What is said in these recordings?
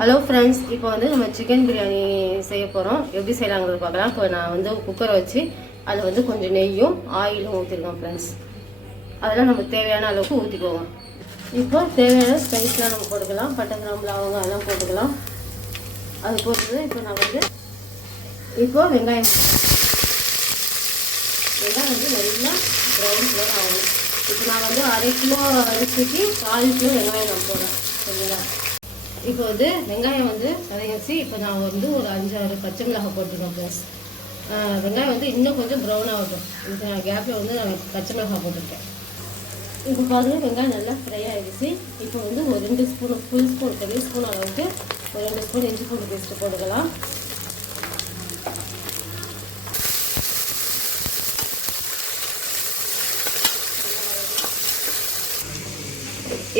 Hello friends, இப்போ வந்து நம்ம சிக்கன் பிரியாணி செய்ய போகிறோம். எப்படி செய்யலாங்கிறது பார்க்கலாம். இப்போ நான் வந்து குக்கரை வச்சு அதில் வந்து கொஞ்சம் நெய்யும் ஆயிலும் ஊற்றிருக்கோம் ஃப்ரெண்ட்ஸ். அதெல்லாம் நமக்கு தேவையான அளவுக்கு ஊற்றிக்குவோம். இப்போ தேவையான ஸ்பைஸ்லாம் நம்ம போட்டுக்கலாம். பட்டை, கிராம்பு, லவங்கம் எல்லாம் போட்டுக்கலாம். அது போட்டுட்டு இப்போ நான் வந்து வெங்காயம் வந்து நல்லா ப்ரௌன் கலர் ஆகும். இப்போ நான் வந்து 1/2 கிலோ அரிசிக்கு 1/4 கிலோ வெங்காயம் நான் போடுறேன். சரிங்களா? இப்போ வந்து வெங்காயம் வந்து வதங்கிச்சு. இப்போ நான் வந்து ஒரு 5-6 பச்சை மிளகாய் போட்டுருக்கேன் ப்ளஸ். வெங்காயம் வந்து இன்னும் கொஞ்சம் ப்ரௌன் ஆகட்டும். இப்போ நான் கேப்பில் வந்து நான் பச்சை மிளகாய் போட்டிருக்கேன். இப்போ பாருங்கள், வெங்காயம் நல்லா ஃப்ரை ஆகிடுச்சு. இப்போ வந்து ஒரு 2 ஸ்பூன், ஃபுல் ஸ்பூன், பெரிய ஸ்பூன் அளவுக்கு ஒரு 2 ஸ்பூன் இஞ்சி பூண்டு பேஸ்ட்டு போட்டுக்கலாம்.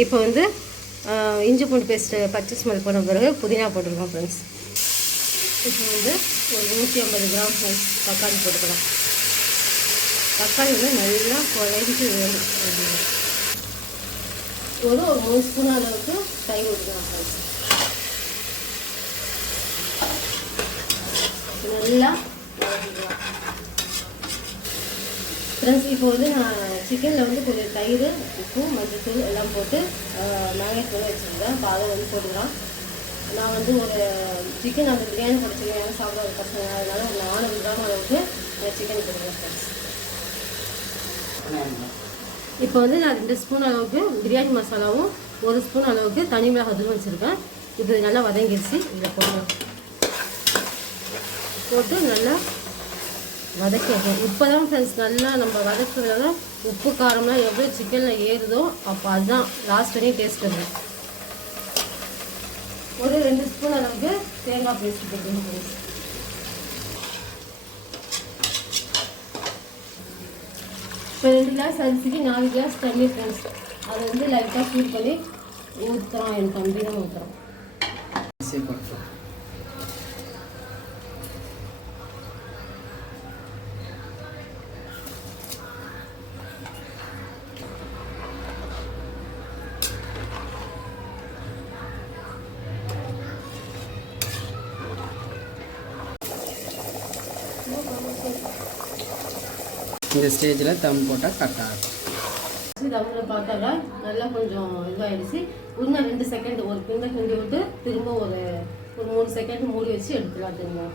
இப்போ வந்து இஞ்சி பூண்டு பேஸ்ட்டு பச்சை ஸ்மெல் போன பிறகு புதினா போட்டுருக்கோம் ஃப்ரெண்ட்ஸ். இப்போ வந்து ஒரு 150 கிராம் ஃப்ரெண்ட்ஸ் தக்காளி போட்டுக்கலாம். தக்காளி வந்து நல்லா குழைஞ்சி வேணும். ஒரு 3 ஸ்பூன் அளவுக்கு தயிர் ஊற்றிக்கலாம் ஃப்ரெண்ட்ஸ். நல்லா வதக்கிக்கலாம் ஃப்ரெண்ட்ஸ். இப்போ வந்து நான் சிக்கனில் வந்து கொஞ்சம் தயிர், உப்பு, மஞ்சள்தூள் எல்லாம் போட்டு மேரினேட் பண்ணி வச்சுருக்கேன். இப்போ அதை வந்து போட்டுக்கலாம். நான் வந்து ஒரு சிக்கன் அந்த பிரியாணி படிச்சிருக்கேன் சாப்பிட ஒரு பசங்க, அதனால ஒரு 400 கிராம் அளவுக்கு சிக்கன் போட்டுருக்கேன் ஃப்ரெண்ட்ஸ். இப்போ வந்து நான் 2 ஸ்பூன் அளவுக்கு பிரியாணி மசாலாவும் 1 ஸ்பூன் அளவுக்கு தனி மிளகாய் தூள் வச்சுருக்கேன். இது நல்லா வதங்கிடுச்சு. இதை போட்டு நல்லா வதக்கிடுவோம். இப்போ தான் ஃப்ரெண்ட்ஸ் நல்லா நம்ம வதக்குறதுனால உப்பு காரம்லாம் எவ்வளோ சிக்கனில் ஏறுதோ அப்போ அதுதான் லாஸ்ட் வரையும் டேஸ்ட் வரும். ஒரு 2 ஸ்பூன் அளவுக்கு தேங்காய் பேஸ்ட் போட்டுக்கணும் ஃப்ரெண்ட்ஸ். இப்போ 2 கிளாஸ் அரிசிக்கு 4 கிளாஸ் தண்ணி ஃப்ரெண்ட்ஸ். அதை வந்து லைட்டாக சூட் பண்ணி ஊற்றுறோம். என் தம்பி தான் ஊற்றுறோம். இந்த ஸ்டேஜில் தம் போட்டால் கரெக்டாக இருக்கும். தம்மில் பார்த்தாக்கா நல்லா கொஞ்சம் இதாகிடுச்சு. இன்னும் 2 செகண்ட் ஒரு கிண்ட கிண்டி விட்டு திரும்ப ஒரு 3 செகண்ட் மூடி வச்சு எடுத்துக்கலாம். திரும்ப